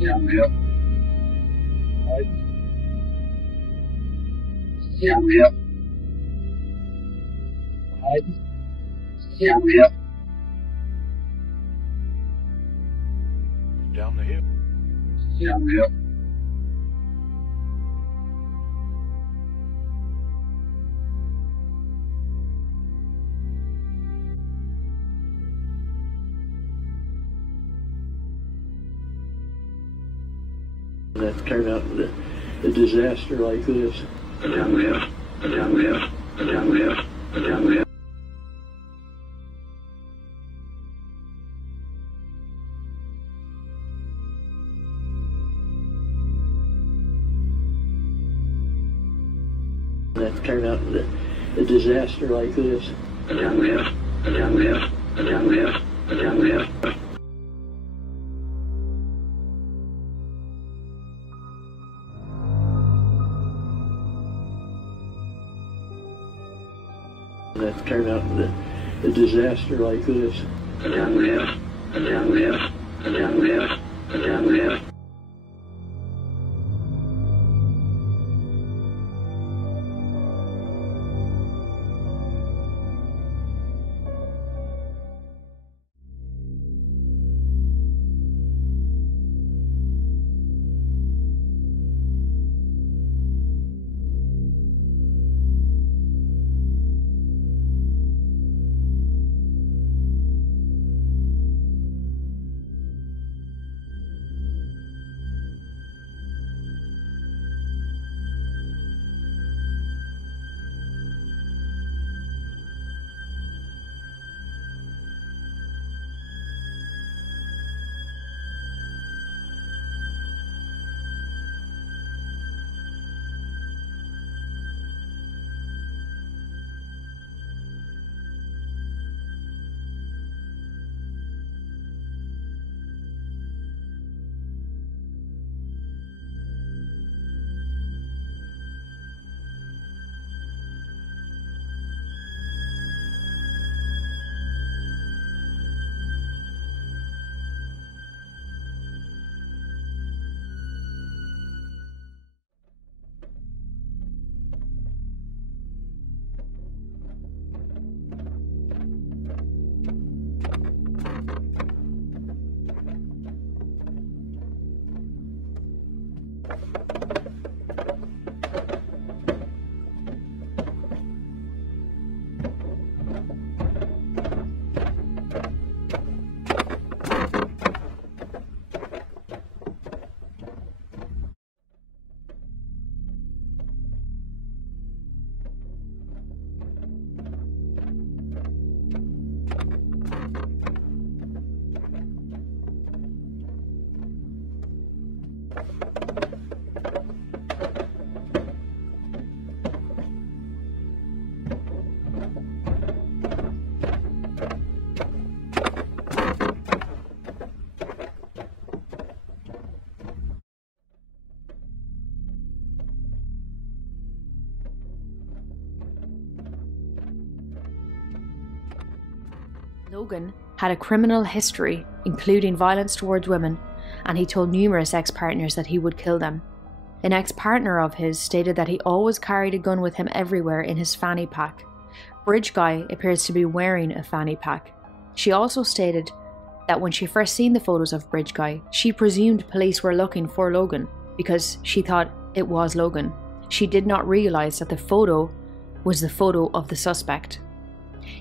Down the hill. That turned out a disaster like this. Down the hill, down the hill, down the hill, down the hill. That turned out a disaster like this. Down the hill, down the hill, down the hill, down the hill. That turned out a disaster like this. Down the hill, down the hill, down the hill, down the hill. Logan had a criminal history, including violence towards women, and he told numerous ex-partners that he would kill them. An ex-partner of his stated that he always carried a gun with him everywhere in his fanny pack. Bridge Guy appears to be wearing a fanny pack. She also stated that when she first seen the photos of Bridge Guy, she presumed police were looking for Logan because she thought it was Logan. She did not realise that the photo was the photo of the suspect.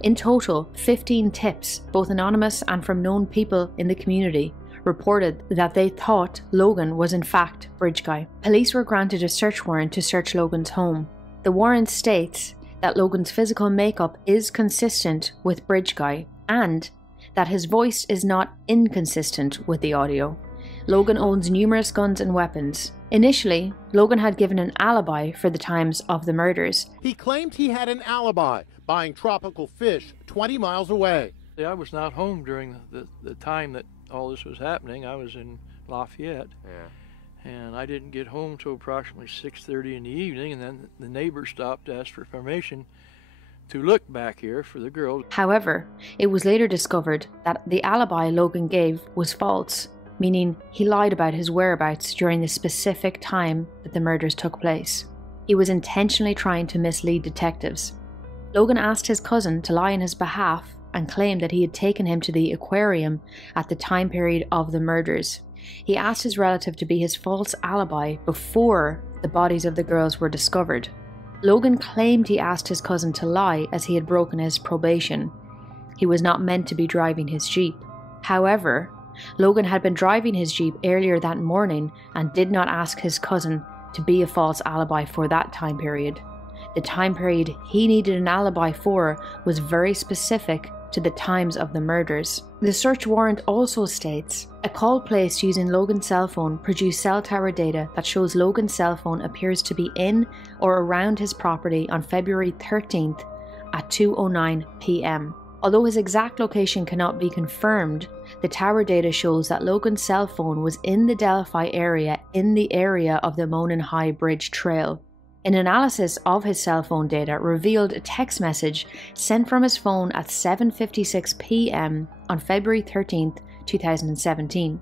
In total, 15 tips, both anonymous and from known people in the community, reported that they thought Logan was in fact Bridge Guy. Police were granted a search warrant to search Logan's home. The warrant states that Logan's physical makeup is consistent with Bridge Guy and that his voice is not inconsistent with the audio. Logan owns numerous guns and weapons. Initially, Logan had given an alibi for the times of the murders. He claimed he had an alibi, buying tropical fish 20 miles away. I was not home during the time that all this was happening. I was in Lafayette. Yeah. And I didn't get home till approximately 6:30 in the evening, and then the neighbor stopped to ask for permission to look back here for the girls. However, it was later discovered that the alibi Logan gave was false. meaning he lied about his whereabouts during the specific time that the murders took place. He was intentionally trying to mislead detectives. Logan asked his cousin to lie on his behalf and claimed that he had taken him to the aquarium at the time period of the murders. He asked his relative to be his false alibi before the bodies of the girls were discovered. Logan claimed he asked his cousin to lie as he had broken his probation. He was not meant to be driving his Jeep. However, Logan had been driving his Jeep earlier that morning and did not ask his cousin to be a false alibi for that time period. The time period he needed an alibi for was very specific to the times of the murders. The search warrant also states, a call placed using Logan's cell phone produced cell tower data that shows Logan's cell phone appears to be in or around his property on February 13th at 2:09 p.m. Although his exact location cannot be confirmed, the tower data shows that Logan's cell phone was in the Delphi area in the area of the Monon High Bridge Trail. An analysis of his cell phone data revealed a text message sent from his phone at 7:56 p.m. on February 13th, 2017.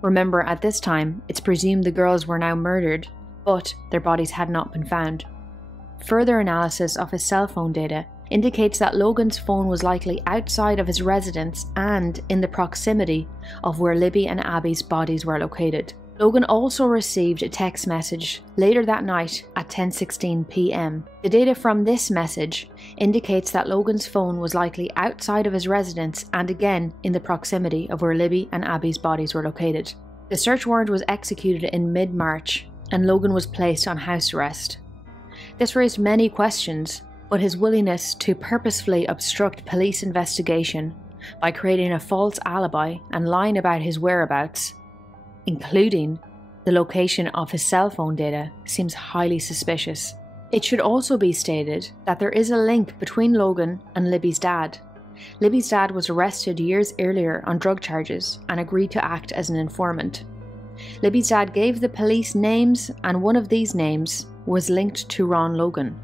Remember, at this time, it's presumed the girls were now murdered, but their bodies had not been found. Further analysis of his cell phone data indicates that Logan's phone was likely outside of his residence and in the proximity of where Libby and Abby's bodies were located. Logan also received a text message later that night at 10:16 p.m. The data from this message indicates that Logan's phone was likely outside of his residence and again in the proximity of where Libby and Abby's bodies were located. The search warrant was executed in mid-March and Logan was placed on house arrest. This raised many questions, but his willingness to purposefully obstruct police investigation by creating a false alibi and lying about his whereabouts, including the location of his cell phone data, seems highly suspicious. It should also be stated that there is a link between Logan and Libby's dad. Libby's dad was arrested years earlier on drug charges and agreed to act as an informant. Libby's dad gave the police names, and one of these names was linked to Ron Logan.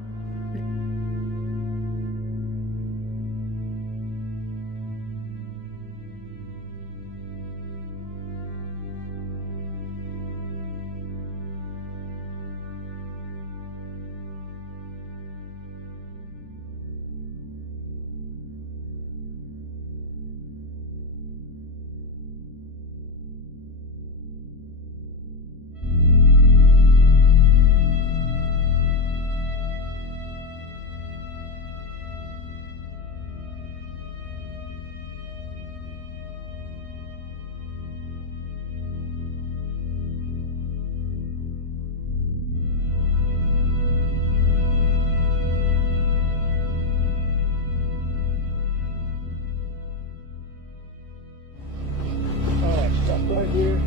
Right here.